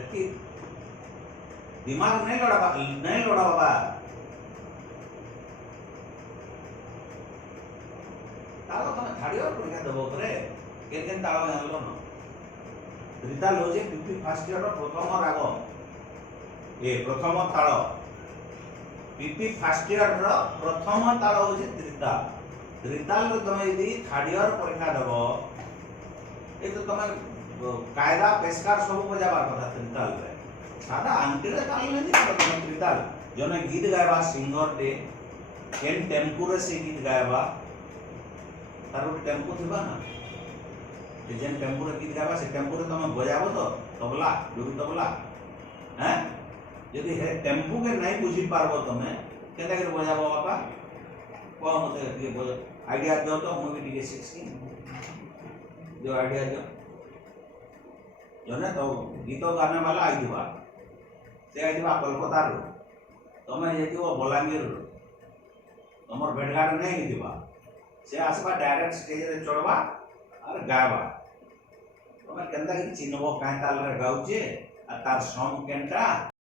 ଏଠି ଦିମାଗ ନାଇଁ ଲଡ଼ାବା ବାବା। ତାଳ ତମେ ଛାଡ଼ିବ ପରୀକ୍ଷା ଦେବ ଉପରେ କେନ୍ ତାଳ ଜାଣିଲ ন। ତ୍ରିତାଲ ହଉଛି ପିପି ଫାର୍ଷ୍ଟ ଇୟରର ପ୍ରଥମ ରାଗ, ପ୍ରଥମ ତାଳ। ପିପି ଫାର୍ଷ୍ଟ ଇୟରର ପ୍ରଥମ ତାଳ ହଉଛି ତ୍ରିତାଲ। ତ୍ରିତାଲ ତମେ ଯଦି ଥାର୍ड ଇୟର ପରୀକ୍ଷା ଦେବ, ଏ ତ ତମେ କାयଦା পেশকার ସବୁ বজাবার কথা ত্রিতালরে। সাদা আংটিরে তাল নেই তুমি ত্রিতাল। জনে গীত গাইবা সিঙ্গর ডে কেন টেম্পুরে সে গীত গাইবা, তার গোটে টেম্পু থিবা না, যেন টেম্পুরে গীত গাইবা সে টেম্পুরে তুমি বজাব তো তবলা, ডুবি তবলা। হ্যাঁ, যদি হে টেম্পুকে নাই বুঝি পারব তুমি কেনতা করে বজাব বাপা, কহ মতে টিকে আইডিয়া দিও তো, মুই টিকে শিখছি, দিও আইডিয়া দিও। जने तो गीत गाने वाला आईथिबा, से आईथिबा कोलकाता रो, तमे जेतिबो बलांगीर रो, तमर भेटघाट नहीं हिथिबा, से आसबा डायरेक्ट स्टेज रे चढ़बा और गायबा। तमे केनता कि चिन्हबो काहे ताल रे गाउचे आ तार सॉन्ग केनता।